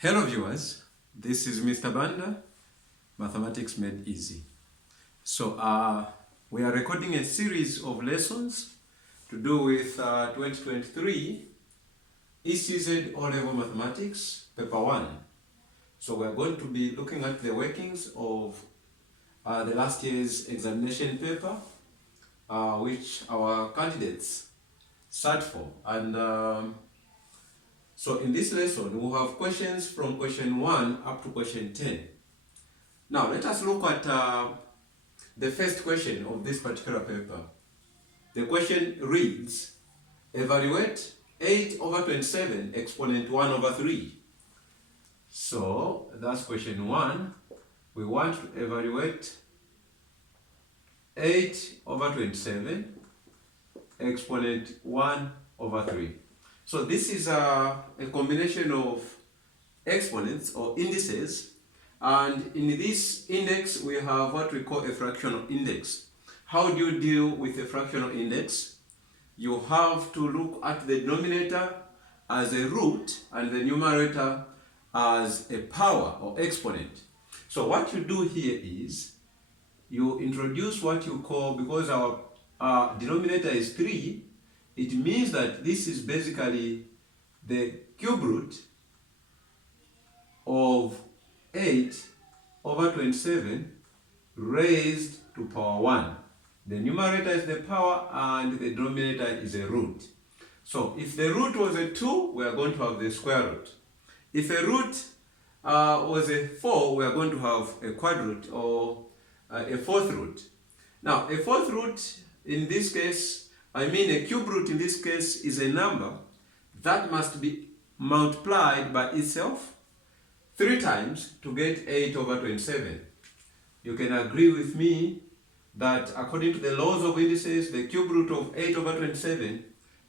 Hello viewers, this is Mr. Banda, Mathematics Made Easy. We are recording a series of lessons to do with 2023 ECZ O-Level Mathematics, Paper 1. So we are going to be looking at the workings of the last year's examination paper, which our candidates sat for. So in this lesson, we'll have questions from question 1 up to question 10. Now let us look at the first question of this particular paper. The question reads, evaluate 8 over 27 exponent 1 over 3. So that's question 1. We want to evaluate 8 over 27 exponent 1 over 3. So this is a combination of exponents or indices, and in this index we have what we call a fractional index. How do you deal with a fractional index? You have to look at the denominator as a root and the numerator as a power or exponent. So what you do here is you introduce what you call, because our denominator is 3, it means that this is basically the cube root of 8 over 27 raised to power 1. The numerator is the power and the denominator is a root. So if the root was a 2, we are going to have the square root. If a root was a 4, we are going to have a quad root or a fourth root. Now a fourth root in this case, a cube root in this case, is a number that must be multiplied by itself 3 times to get 8 over 27. You can agree with me that according to the laws of indices, the cube root of 8 over 27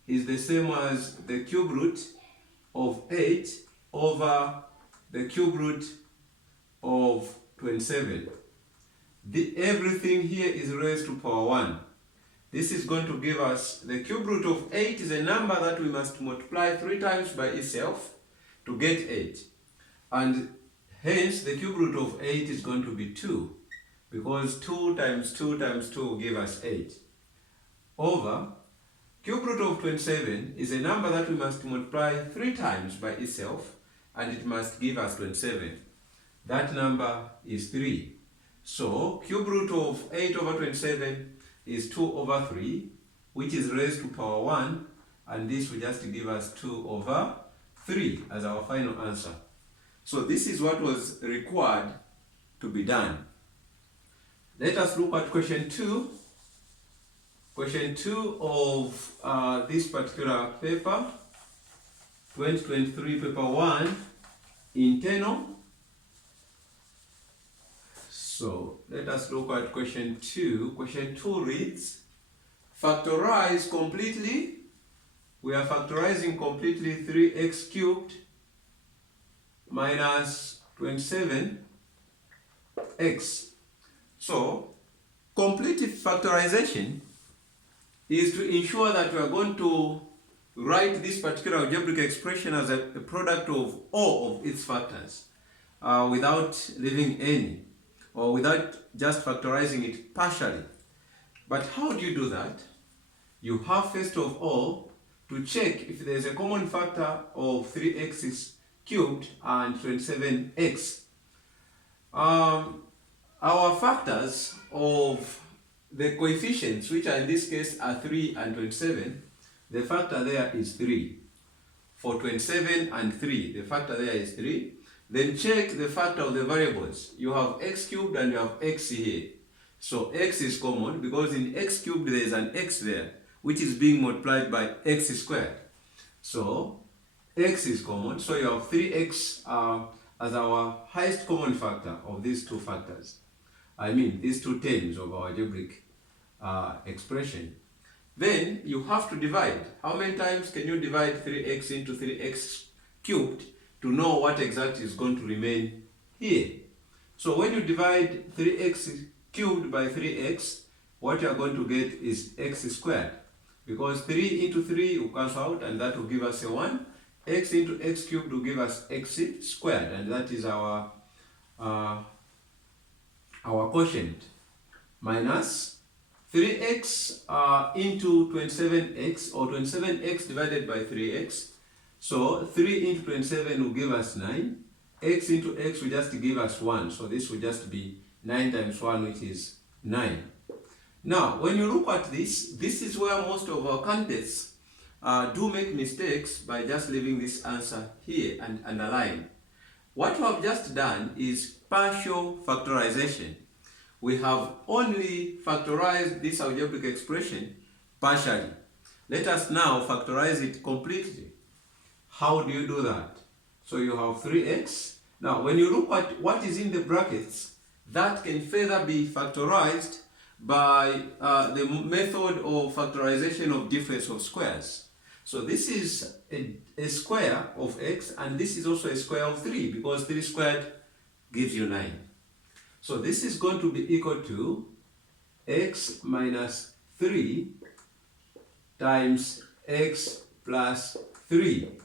is the same as the cube root of 8 over the cube root of 27. Everything here is raised to power 1. This is going to give us the cube root of 8 is a number that we must multiply 3 times by itself to get 8. And hence the cube root of 8 is going to be 2, because 2 times 2 times 2 will give us 8. Over cube root of 27 is a number that we must multiply 3 times by itself, and it must give us 27. That number is 3. So cube root of 8 over 27 is 2 over 3, which is raised to power 1, and this will just give us 2 over 3 as our final answer. So this is what was required to be done. Let us look at question 2. Question 2 of this particular paper, 2023 paper 1, internal. So let us look at question 2. Question 2 reads, factorize completely. We are factorizing completely 3x cubed minus 27x. So complete factorization is to ensure that we are going to write this particular algebraic expression as a product of all of its factors without leaving any, or without just factorizing it partially. But how do you do that? You have first of all to check if there is a common factor of 3x cubed and 27x. Our factors of the coefficients, which are in this case are 3 and 27, the factor there is 3. For 27 and 3, the factor there is 3. Then check the factor of the variables. You have x cubed and you have x here. So x is common because in x cubed there is an x there, which is being multiplied by x squared. So x is common. So you have 3x as our highest common factor of these two factors. These two terms of our algebraic expression. Then you have to divide. How many times can you divide 3x into 3x cubed to know what exactly is going to remain here? So when you divide 3x cubed by 3x, what you are going to get is x squared, because 3 into 3 will cancel out and that will give us a 1. x into x cubed will give us x squared, and that is our quotient, minus 3x into 27x, or 27x divided by 3x. So 3 into 27 will give us 9. X into x will just give us 1. So this will just be 9 times 1, which is 9. Now, when you look at this, this is where most of our candidates do make mistakes by just leaving this answer here and underline. What we have just done is partial factorization. We have only factorized this algebraic expression partially. Let us now factorize it completely. How do you do that? So you have 3x. Now, when you look at what is in the brackets, that can further be factorized by the method of factorization of difference of squares. So this is a square of x, and this is also a square of 3, because 3 squared gives you 9. So this is going to be equal to x minus 3 times x plus 3.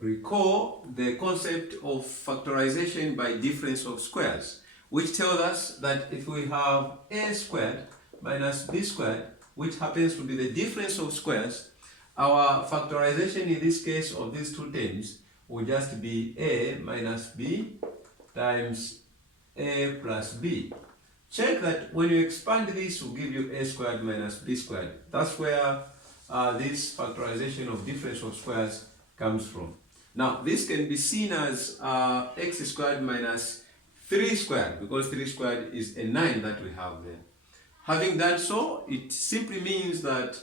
Recall the concept of factorization by difference of squares, which tells us that if we have a squared minus b squared, which happens to be the difference of squares, our factorization in this case of these two terms will just be a minus b times a plus b. Check that when you expand this, will give you a squared minus b squared. That's where this factorization of difference of squares comes from. Now, this can be seen as x squared minus 3 squared, because 3 squared is a 9 that we have there. Having done so, it simply means that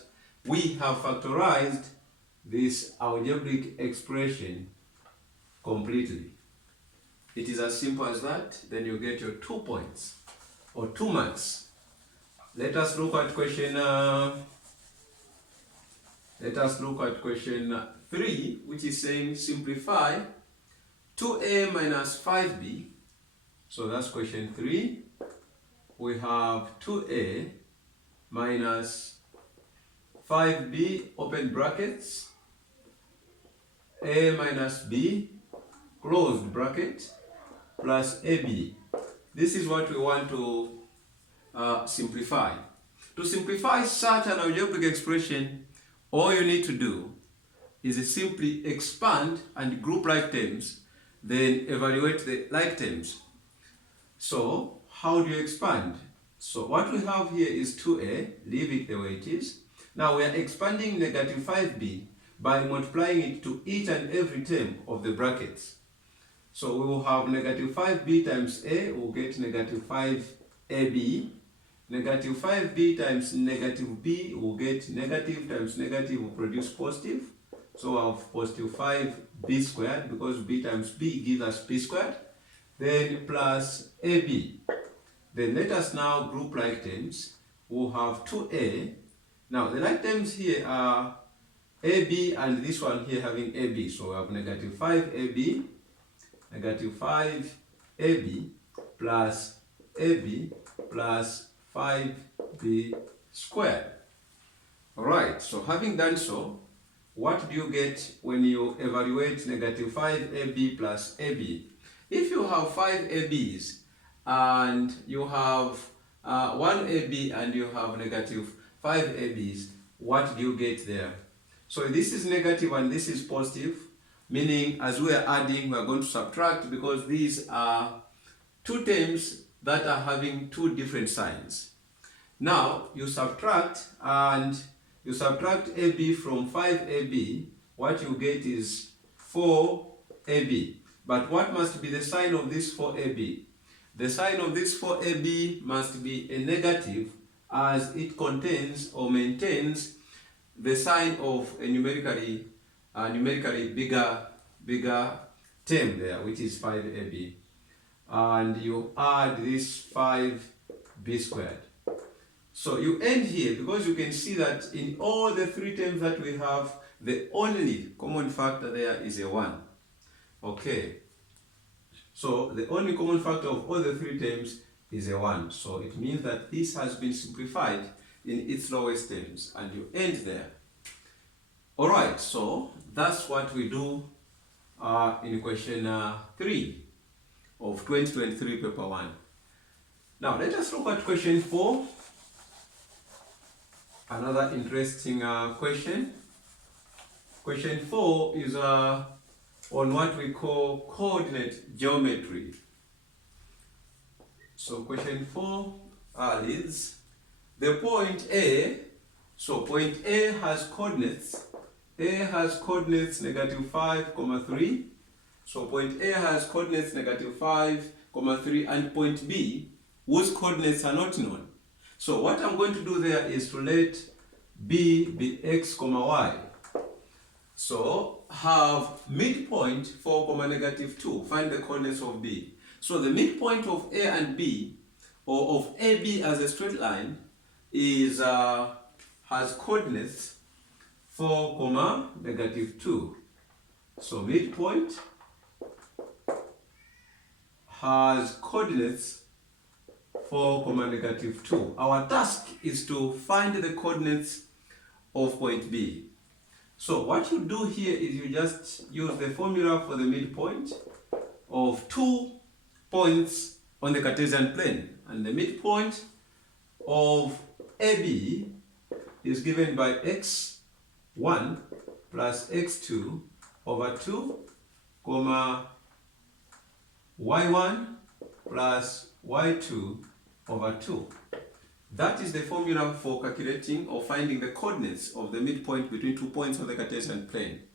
we have factorized this algebraic expression completely. It is as simple as that. Then you get your 2 points or 2 marks. Let us look at question 3, which is saying simplify 2a minus 5b. So that's question 3. We have 2a minus 5b, open brackets, a minus b, closed bracket, plus ab. This is what we want to simplify. To simplify such an algebraic expression, all you need to do is simply expand and group like terms, then evaluate the like terms. So, how do you expand? So, what we have here is 2a, leave it the way it is. Now, we are expanding negative 5b by multiplying it to each and every term of the brackets. So, we will have negative 5b times a, we'll get negative 5ab. Negative 5b times negative b, we'll get negative times negative will produce positive. So we'll have positive 5b squared, because b times b gives us b squared. Then plus ab. Then let us now group like terms. We'll have 2a. Now the like terms here are ab and this one here having ab. So we have negative 5ab, negative 5ab plus ab plus 5b squared. Alright, so having done so, what do you get when you evaluate negative 5ab plus ab? If you have 5 ab's and you have 1 ab and you have negative 5 ab's, what do you get there? So this is negative and this is positive, meaning as we are adding, we are going to subtract, because these are two terms that are having two different signs. Now you subtract, and you subtract AB from 5AB, what you get is 4AB. But what must be the sign of this 4AB? The sign of this 4AB must be a negative, as it contains or maintains the sign of a numerically bigger term there, which is 5AB. And you add this 5b squared. So you end here, because you can see that in all the three terms that we have, the only common factor there is a 1. Okay. So the only common factor of all the three terms is a 1. So it means that this has been simplified in its lowest terms, and you end there. Alright, so that's what we do in question 3 of 2023 paper 1. Now let us look at question 4. Another interesting question. Question 4 is on what we call coordinate geometry. So question 4 leads the point A. So point A has coordinates. A has coordinates -5, 3. So point A has coordinates -5, 3, and point B, whose coordinates are not known. So what I'm going to do there is to let B be x, y. So have midpoint 4, -2. Find the coordinates of B. So the midpoint of A and B, or of AB as a straight line, is has coordinates 4, -2. So midpoint has coordinates 4, -2. Our task is to find the coordinates of point B. So what you do here is you just use the formula for the midpoint of 2 points on the Cartesian plane. And the midpoint of AB is given by x1 plus x2 over 2, y1 plus y2 over 2. That is the formula for calculating or finding the coordinates of the midpoint between 2 points on the Cartesian plane.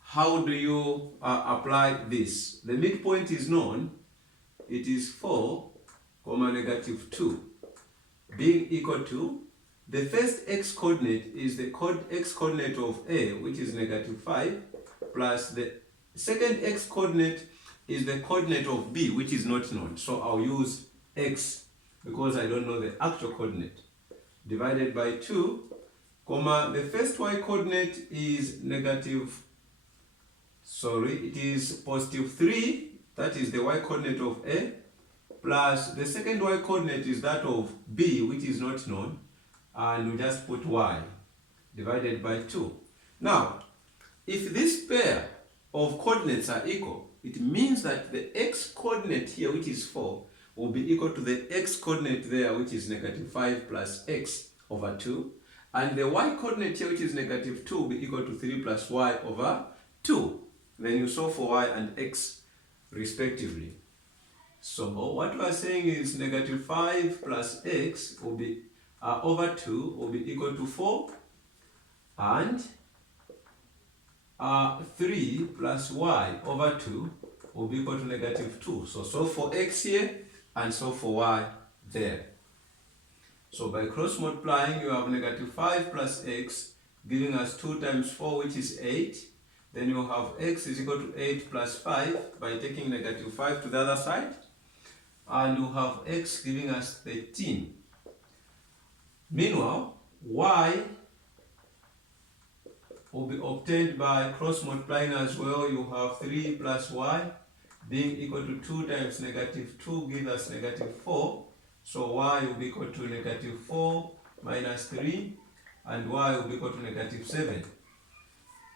How do you apply this? The midpoint is known. It is 4, -2, being equal to the first x coordinate is the x coordinate of A, which is -5, plus the second x coordinate is the coordinate of B, which is not known. So I'll use x because I don't know the actual coordinate, divided by 2, the first y coordinate is +3, that is the y coordinate of A, plus the second y coordinate is that of B, which is not known, and we just put y, divided by 2. Now, if this pair of coordinates are equal, it means that the x coordinate here, which is 4, will be equal to the x coordinate there, which is -5 plus x over 2, and the y coordinate here, which is -2, will be equal to 3 plus y over 2. Then you solve for y and x respectively. So what we are saying is -5 plus x will be over 2 will be equal to 4, and 3 plus y over 2 will be equal to -2. So solve for x here and solve for y there. So by cross multiplying, you have -5 plus x giving us 2 times 4, which is 8. Then you have x is equal to 8 plus 5 by taking -5 to the other side. And you have x giving us 13. Meanwhile, y will be obtained by cross multiplying as well. You have 3 plus y being equal to 2 times -2 gives us -4. So y will be equal to -4 minus 3, and y will be equal to -7.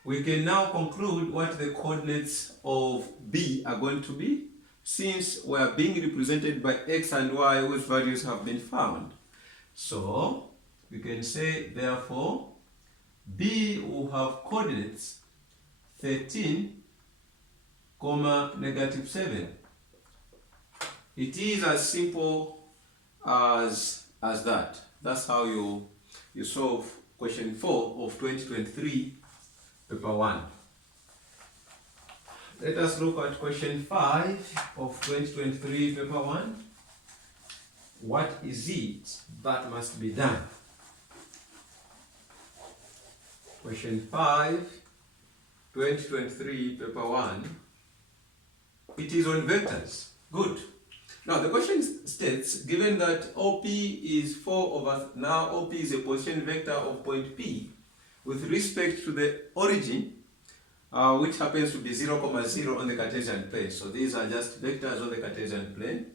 We can now conclude what the coordinates of B are going to be, since we are being represented by x and y whose values have been found. So we can say, therefore, B will have coordinates 13, -7. It is as simple as that. That's how you solve question 4 of 2023 paper 1. Let us look at question 5 of 2023 paper 1. What is it that must be done? Question 5, 2023 paper 1. It is on vectors. Good. Now the question states, given that OP is 4 over, now OP is a position vector of point P with respect to the origin, which happens to be 0, 0 on the Cartesian plane. So these are just vectors on the Cartesian plane.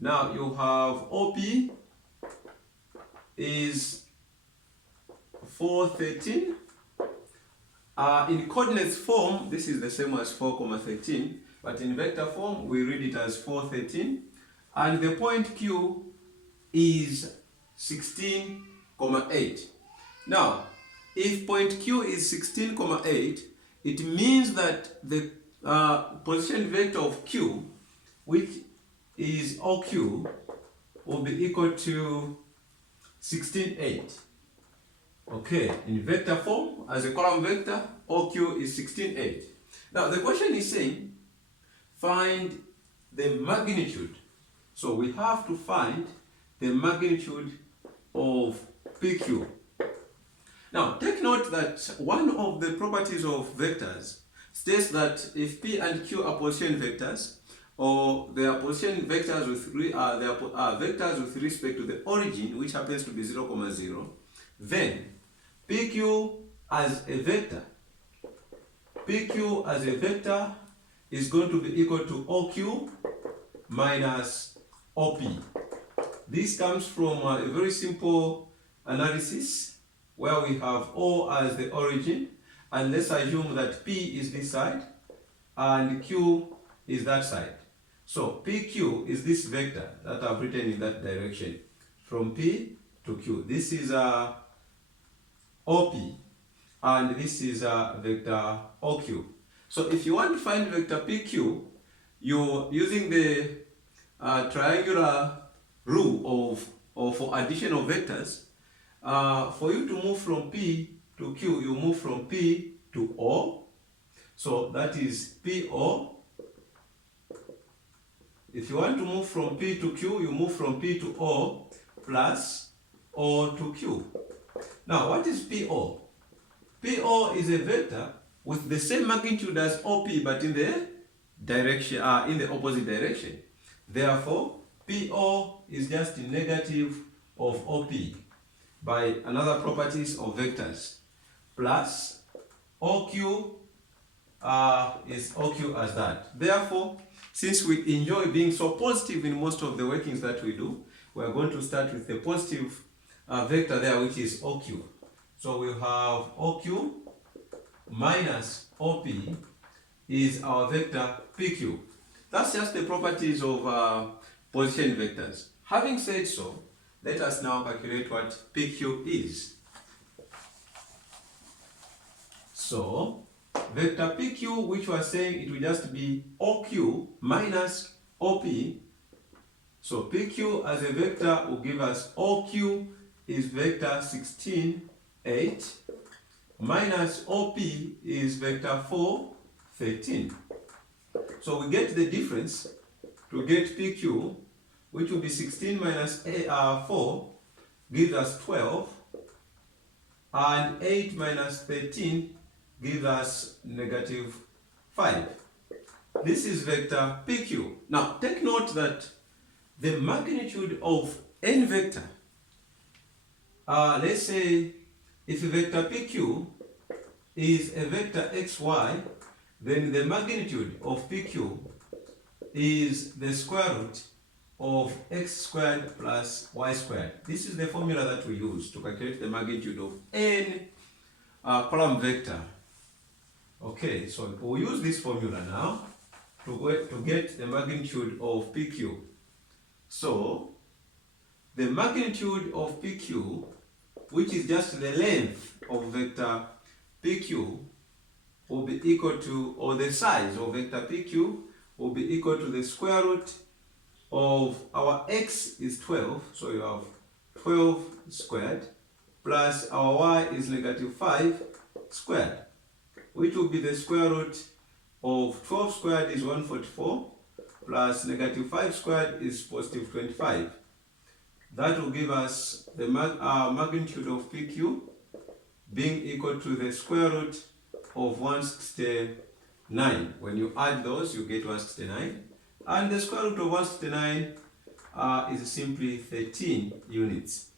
Now you have OP is 4, 13, In coordinates form, this is the same as 4,13, but in vector form, we read it as 413. And the point Q is 16,8. Now, if point Q is 16,8, it means that the position vector of Q, which is OQ, will be equal to 16,8. Okay, in vector form, as a column vector, OQ is 16,8. Now, the question is saying, find the magnitude. So we have to find the magnitude of PQ. Now, take note that one of the properties of vectors states that if P and Q are position vectors, or they are position vectors with vectors with respect to the origin, which happens to be 0, 0, then PQ as a vector is going to be equal to OQ minus OP. This comes from a very simple analysis where we have O as the origin, and let's assume that P is this side and Q is that side. So PQ is this vector that I've written in that direction from P to Q. This is OP, and this is vector OQ. So if you want to find vector PQ, you're using the triangular rule of for addition of vectors. For you to move from P to Q, you move from P to O. So that is PO. If you want to move from P to Q, you move from P to O plus O to Q. Now, what is PO? PO is a vector with the same magnitude as OP, but in the direction, in the opposite direction. Therefore, PO is just the negative of OP by another properties of vectors, plus OQ is OQ as that. Therefore, since we enjoy being so positive in most of the workings that we do, we are going to start with the positive vector there, which is OQ. So we have OQ minus OP is our vector PQ. That's just the properties of position vectors. Having said so, let us now calculate what PQ is. So, vector PQ, which was saying it will just be OQ minus OP. So PQ as a vector will give us OQ is vector 16,8 minus OP is vector 4,13. So we get the difference to get PQ, which will be 16 minus 4 gives us 12, and 8 minus 13 gives us negative 5. This is vector PQ. Now take note that the magnitude of n vector, let's say if vector PQ is a vector xy, then the magnitude of PQ is the square root of x squared plus y squared. This is the formula that we use to calculate the magnitude of n column vector. Okay, so we'll use this formula now to get the magnitude of PQ. So, the magnitude of PQ, which is just the length of vector PQ, will be equal to, or the size of vector PQ will be equal to the square root of our x is 12, so you have 12 squared, plus our y is negative 5 squared, which will be the square root of 12 squared is 144, plus negative 5 squared is positive 25. That will give us the magnitude of PQ being equal to the square root of 169. When you add those, you get 169. And the square root of 169 is simply 13 units.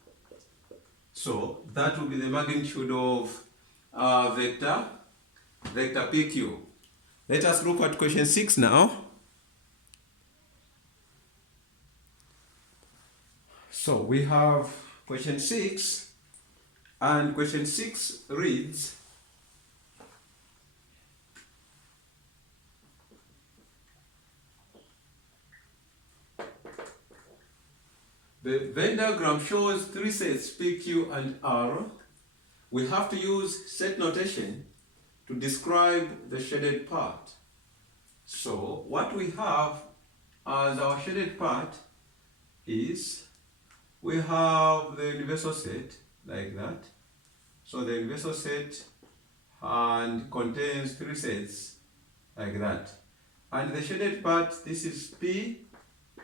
So that will be the magnitude of vector PQ. Let us look at question 6 now. So we have question 6, and question 6 reads, The Venn diagram shows three sets P, Q, and R. We have to use set notation to describe the shaded part. So what we have as our shaded part is we have the universal set like that. So the universal set and contains three sets like that. And the shaded part, this is P,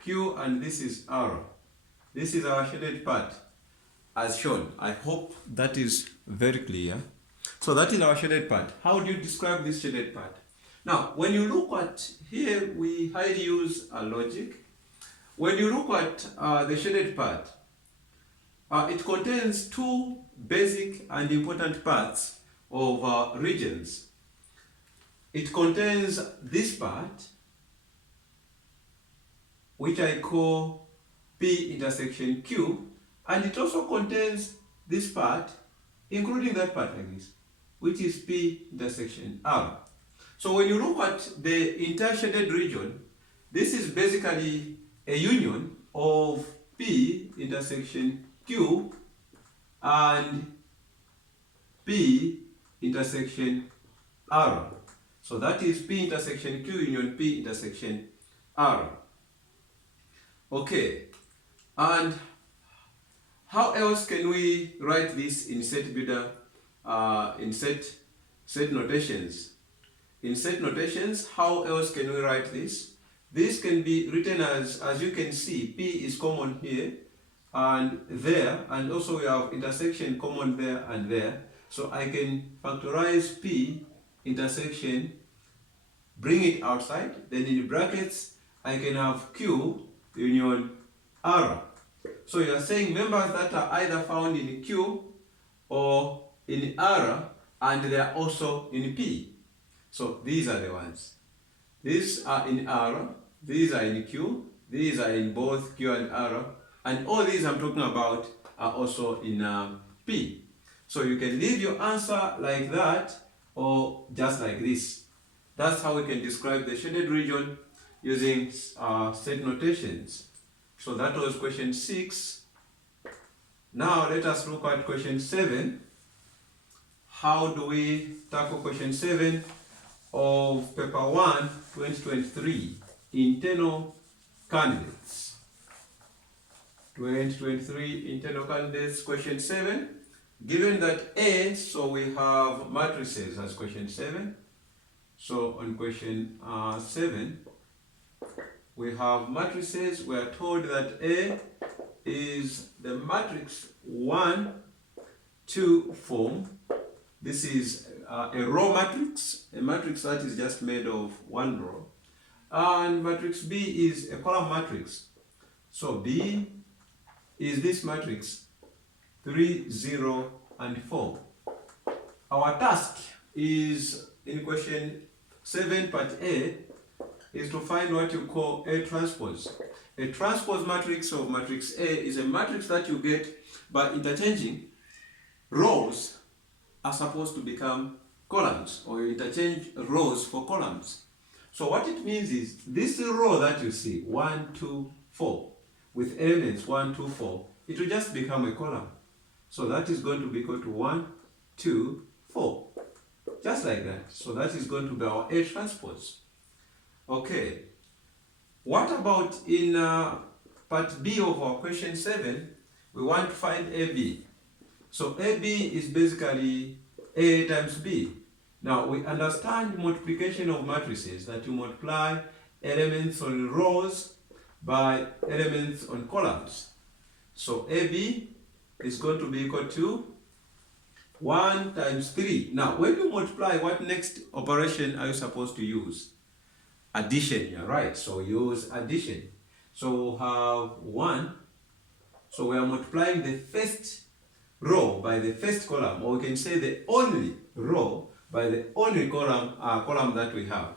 Q, and this is R. This is our shaded part as shown. I hope that is very clear. So that is our shaded part. How do you describe this shaded part? Now, when you look at here, we highly use a logic. When you look at the shaded part, it contains two basic and important parts of regions. It contains this part, which I call P intersection Q, and it also contains this part, including that part like this, which is P intersection R. So when you look at the entire shaded region, this is basically a union of P intersection Q and P intersection R. So that is P intersection Q union P intersection R. Okay, and how else can we write this in set builder, in set notations? In set notations, how else can we write this? This can be written as you can see, P is common here and there, and also we have intersection common there and there. So I can factorize P intersection, bring it outside, then in brackets I can have Q union R. So you are saying members that are either found in Q or in R, and they are also in P. So these are the ones. These are in R, these are in Q, these are in both Q and R, and all these I'm talking about are also in P. So you can leave your answer like that or just like this. That's how we can describe the shaded region using set notations. So that was question 6. Now let us look at question 7. How do we tackle question 7 of paper 1, 2023, internal candidates? 2023 internal candidates, question 7. Given that A, so we have matrices as question 7. So on question 7, we have matrices. We are told that A is the matrix 1, 2 form. This is a row matrix, a matrix that is just made of one row. And matrix B is a column matrix. So B is this matrix 3, 0, and 4. Our task is in question 7 part A is to find what you call A transpose. A transpose matrix of matrix A is a matrix that you get by interchanging rows are supposed to become columns, or you interchange rows for columns. So what it means is this row that you see 1, 2, 4 with elements 1, 2, 4, it will just become a column. So that is going to be equal to 1, 2, 4, just like that. So that is going to be our A transpose. Okay, what about in part B of our question 7? We want to find AB. So AB is basically A times B. Now we understand multiplication of matrices, that you multiply elements on rows by elements on columns. So AB is going to be equal to 1 times 3. Now when you multiply, what next operation are you supposed to use? Addition, you're right. So use addition. So we'll have 1. So we are multiplying the first row by the first column, or we can say the only row by the only column that we have.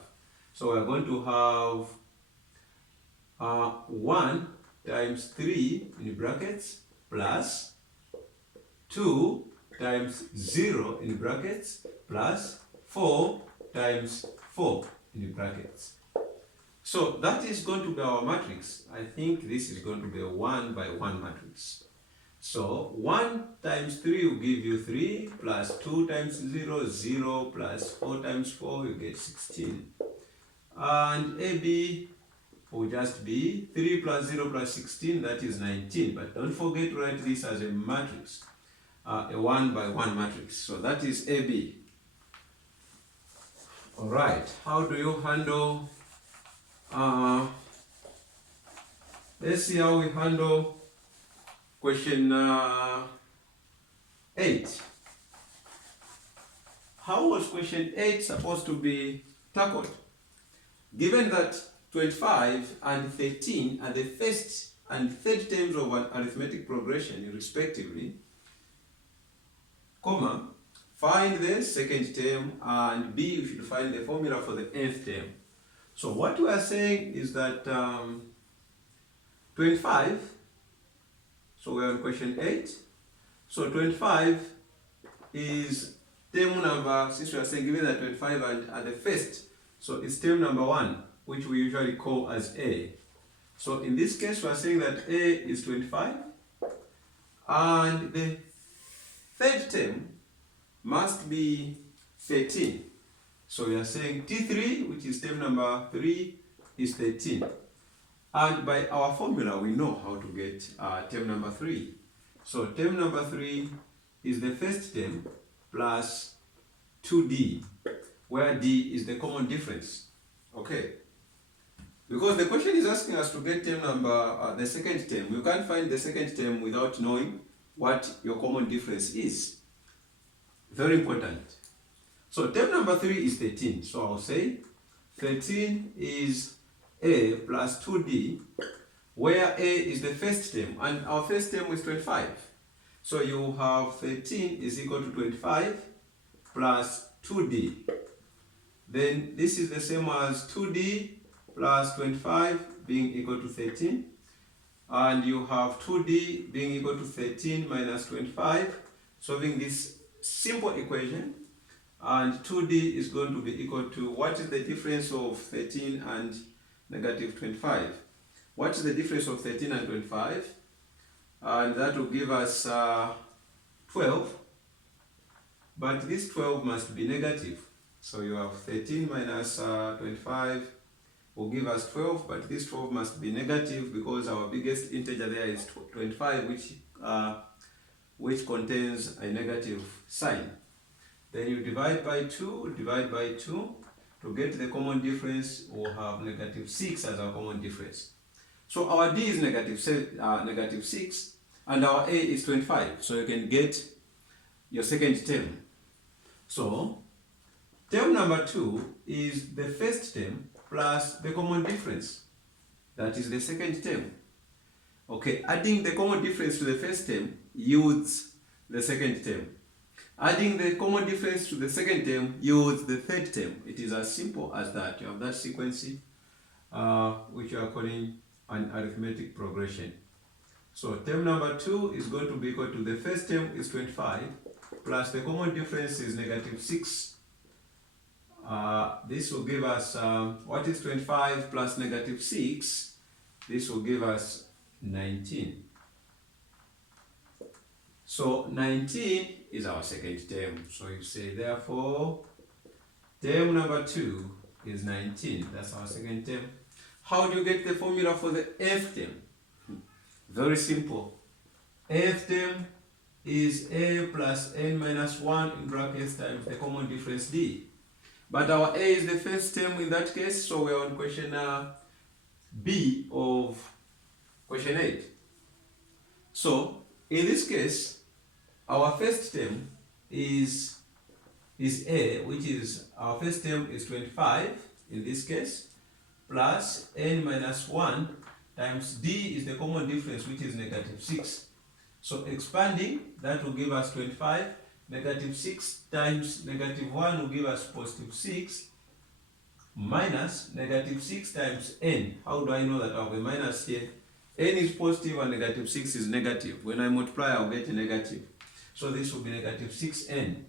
So we are going to have 1 times 3 in brackets plus 2 times 0 in brackets plus 4 times 4 in brackets. So that is going to be our matrix. I think this is going to be a 1 by 1 matrix. So 1 times 3 will give you 3, plus 2 times 0, 0, plus 4 times 4, you get 16. And AB will just be 3 plus 0 plus 16, that is 19. But don't forget to write this as a matrix, a 1 by 1 matrix. So that is AB. All right, how do you handle, let's see how we handle question 8. How was question 8 supposed to be tackled? Given that 25 and 13 are the first and third terms of an arithmetic progression respectively, comma, find the second term, and B, you should find the formula for the nth term. So what we are saying is that 25, so we are on question 8, so 25 is term number, since we are saying given that 25 are the first, so it's term number 1, which we usually call as A. So in this case, we are saying that A is 25, and the third term must be 13. So we are saying T3, which is term number 3, is 13. And by our formula, we know how to get term number 3. So term number 3 is the first term plus 2D, where D is the common difference. Okay. Because the question is asking us to get term number, the second term. You can't find the second term without knowing what your common difference is. Very important. So term number 3 is 13. So I'll say 13 is A plus 2D, where A is the first term, and our first term is 25. So you have 13 is equal to 25 plus 2D. Then this is the same as 2D plus 25 being equal to 13. And you have 2D being equal to 13 minus 25. Solving this simple equation. And 2D is going to be equal to, what is the difference of 13 and negative 25? What is the difference of 13 and 25? And that will give us 12. But this 12 must be negative. So you have 13 minus 25 will give us 12, but this 12 must be negative because our biggest integer there is 25, which contains a negative sign. Then you divide by 2, to get the common difference, we'll have negative 6 as our common difference. So our D is negative 6, and our A is 25. So you can get your second term. So term number 2 is the first term plus the common difference. That is the second term. Okay, adding the common difference to the first term yields the second term. Adding the common difference to the second term yields the third term. It is as simple as that. You have that sequence, which you are calling an arithmetic progression. So term number 2 is going to be equal to the first term is 25 plus the common difference is negative 6. This will give us, what is 25 plus negative 6? This will give us 19. So 19 is our second term. So you say, therefore, term number 2 is 19. That's our second term. How do you get the formula for the nth term? Very simple. Nth term is A plus n minus 1 in brackets times the common difference D. But our A is the first term in that case, so we're on question B of question 8. So, in this case, our first term is A, which is, our first term is 25 in this case, plus n minus 1 times D is the common difference, which is negative 6. So expanding, that will give us 25. Negative 6 times negative 1 will give us positive 6 minus negative 6 times n. How do I know that I have a minus here? N is positive and negative 6 is negative. When I multiply, I'll get a negative. So this will be negative 6n.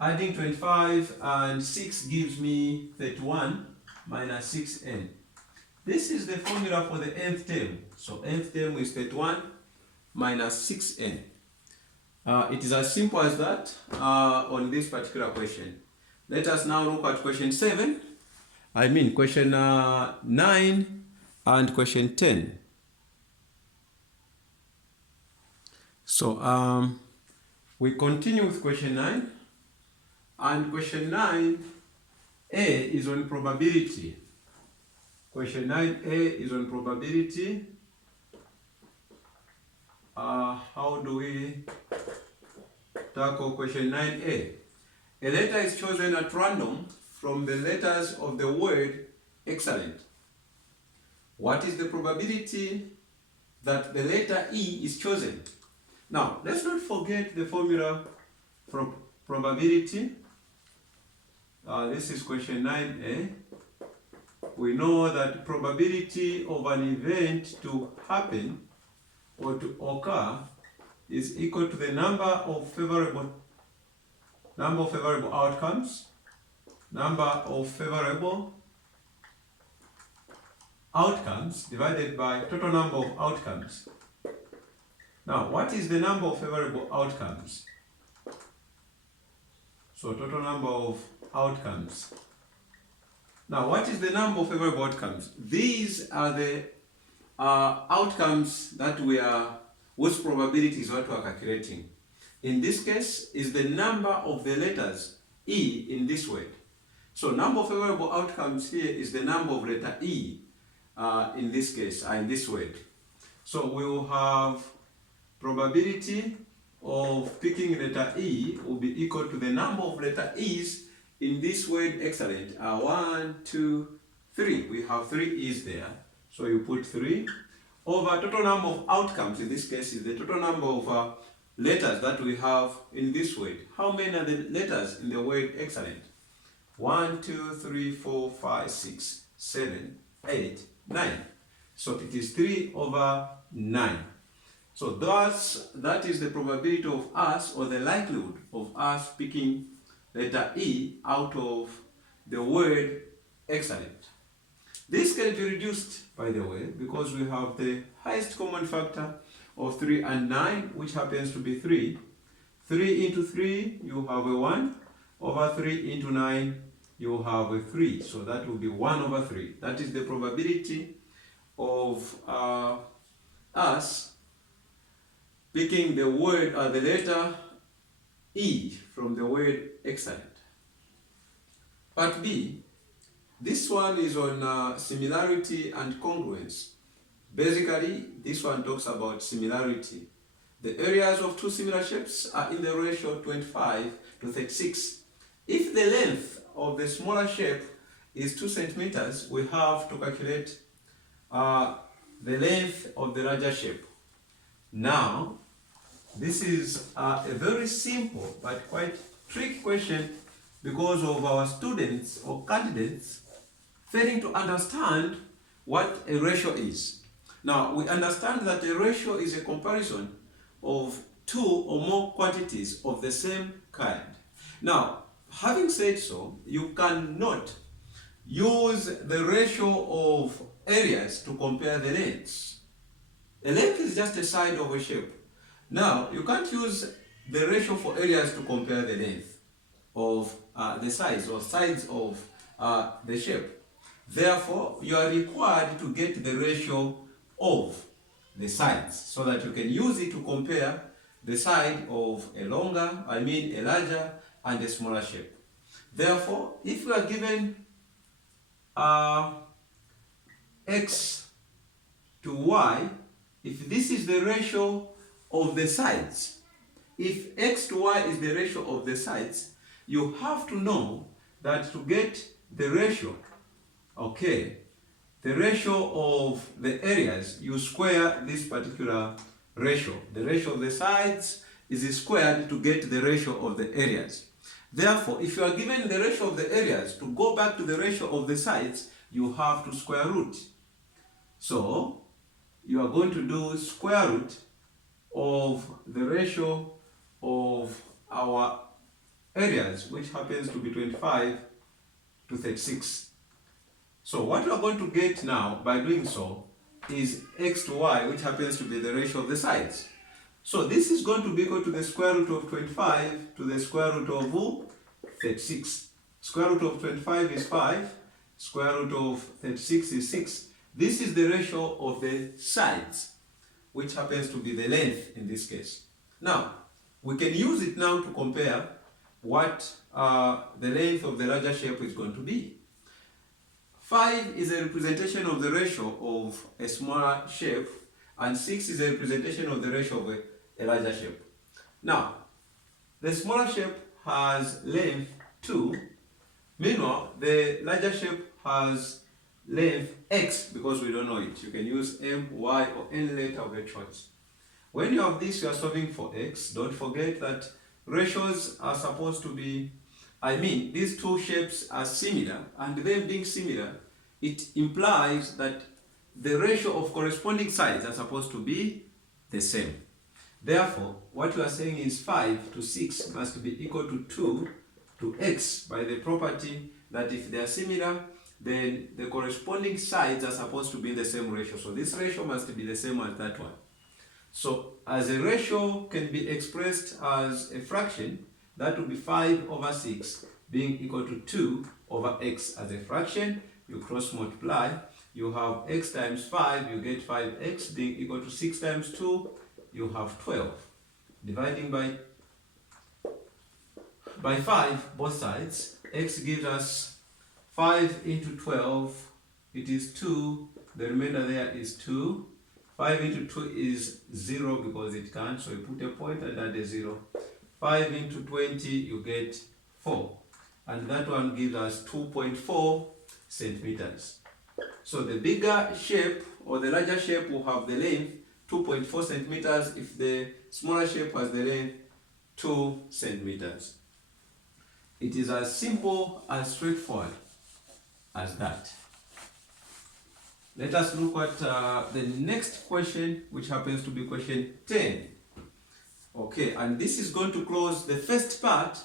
Adding 25 and 6 gives me 31 minus 6n. This is the formula for the nth term. So nth term is 31 minus 6n. It is as simple as that on this particular question. Let us now look at question 7. Question 9 and question 10. So we continue with question 9. And question 9A is on probability. Question 9A is on probability. How do we tackle question 9A? A letter is chosen at random from the letters of the word excellent. What is the probability that the letter E is chosen? Now, let's not forget the formula for probability. This is question 9A. We know that probability of an event to happen or to occur is equal to the number of favorable outcomes, divided by total number of outcomes. Now, what is the number of favorable outcomes? So total number of outcomes. Now, what is the number of favorable outcomes? These are the outcomes that whose probability is what we are calculating. In this case, is the number of the letters E in this word. So number of favorable outcomes here is the number of letter E in this case, in this word. So we will have probability of picking letter E will be equal to the number of letter E's in this word excellent. 1, 2, 3. We have 3 E's there. So you put 3 over total number of outcomes. In this case is the total number of letters that we have in this word. How many are the letters in the word excellent? 1, 2, 3, 4, 5, 6, 7, 8, 9. So it is 3 over 9. So that is the probability of us, or the likelihood of us picking letter E out of the word excellent. This can be reduced, by the way, because we have the highest common factor of 3 and 9, which happens to be 3. 3 into 3, you have a 1. Over 3 into 9, you have a 3. So that will be 1 over 3. That is the probability of us picking the word the letter E from the word excellent. Part B, this one is on similarity and congruence. Basically, this one talks about similarity. The areas of two similar shapes are in the ratio 25 to 36. If the length of the smaller shape is 2 centimeters, we have to calculate the length of the larger shape. Now, this is a very simple but quite tricky question because of our students or candidates failing to understand what a ratio is. Now, we understand that a ratio is a comparison of 2 or more quantities of the same kind. Now, having said so, you cannot use the ratio of areas to compare the lengths. A length is just a side of a shape. Now, you can't use the ratio for areas to compare the length of the sides or sides of the shape. Therefore, you are required to get the ratio of the sides so that you can use it to compare the side of a larger and a smaller shape. Therefore, if we are given x to y, if this is the ratio of the sides, if x to y is the ratio of the sides, you have to know that to get the ratio, the ratio of the areas, you square this particular ratio. The ratio of the sides is squared to get the ratio of the areas. Therefore, if you are given the ratio of the areas, to go back to the ratio of the sides, you have to square root. So, you are going to do square root of the ratio of our areas, which happens to be 25 to 36. So what we are going to get now by doing so is x to y, which happens to be the ratio of the sides. So this is going to be equal to the square root of 25 to the square root of 36. Square root of 25 is 5, square root of 36 is 6. This is the ratio of the sides, which happens to be the length in this case. Now, we can use it now to compare what the length of the larger shape is going to be. 5 is a representation of the ratio of a smaller shape, and 6 is a representation of the ratio of a larger shape. Now, the smaller shape has length 2, meanwhile, the larger shape has length x, because we don't know it. You can use m, y, or any letter of your choice. When you have this, you are solving for x. Don't forget that ratios are supposed to be, these two shapes are similar, and them being similar, it implies that the ratio of corresponding sides are supposed to be the same. Therefore, what you are saying is 5 to 6 must be equal to 2 to x by the property that if they are similar, then the corresponding sides are supposed to be in the same ratio. So this ratio must be the same as that one. So as a ratio can be expressed as a fraction, that would be 5 over 6 being equal to 2 over x as a fraction. You cross multiply, you have x times 5, you get 5x being equal to 6 times 2, you have 12. Dividing by 5 both sides, x gives us 5 into 12, it is 2, the remainder there is 2. 5 into 2 is 0 because it can't, so you put a point and add a 0. 5 into 20, you get 4. And that one gives us 2.4 centimeters. So the bigger shape or the larger shape will have the length 2.4 centimeters if the smaller shape has the length 2 centimeters. It is as simple as straightforward as that. Let us look at the next question, which happens to be question 10. Okay, and this is going to close the first part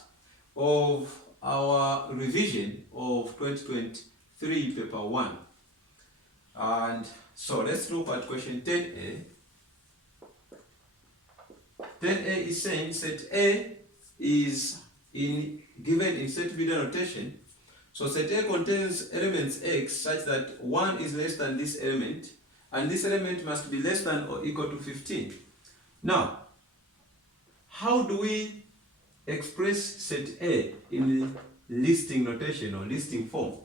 of our revision of 2023 paper 1. And so let's look at question 10a. 10a is saying set A is given in set video notation. So set A contains elements x such that 1 is less than this element, and this element must be less than or equal to 15. Now, how do we express set A in listing notation or listing form?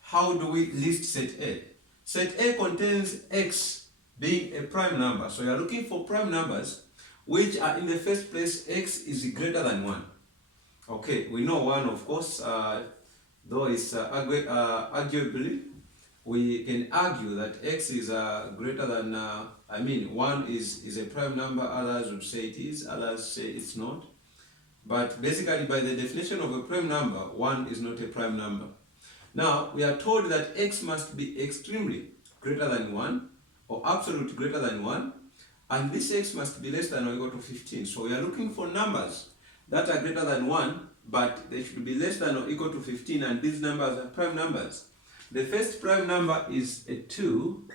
How do we list set A? Set A contains x being a prime number. So you are looking for prime numbers which are in the first place x is greater than 1. Okay, we know 1, of course, though it's arguably, we can argue that x is greater than, 1 is a prime number, others would say it is, others say it's not. But basically, by the definition of a prime number, 1 is not a prime number. Now, we are told that x must be extremely greater than 1, or absolute greater than 1, and this x must be less than or equal to 15. So we are looking for numbers that are greater than 1, but they should be less than or equal to 15, and these numbers are prime numbers. The first prime number is a 2,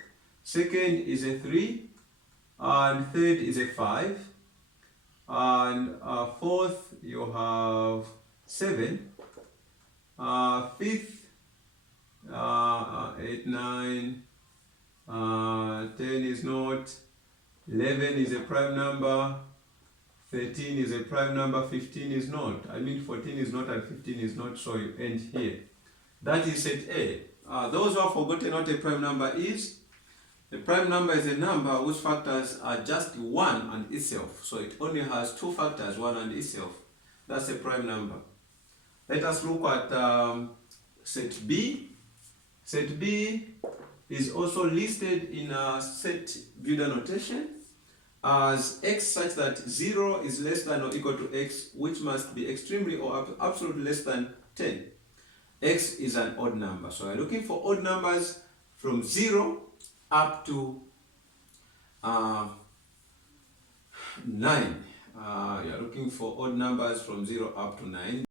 second is a 3, and third is a 5, and fourth you have 7, fifth 8, 9, 10 is not, 11 is a prime number, 13 is a prime number, 15 is not. 14 is not and 15 is not, so you end here. That is set A. Those who have forgotten what a prime number is, a prime number is a number whose factors are just 1 and itself. So it only has 2 factors, 1 and itself. That's a prime number. Let us look at set B. Set B is also listed in a set builder notation as x such that 0 is less than or equal to x, which must be extremely or absolutely less than 10. X is an odd number. So we're looking for odd numbers from 0 up to 9. You are looking for odd numbers from 0 up to 9.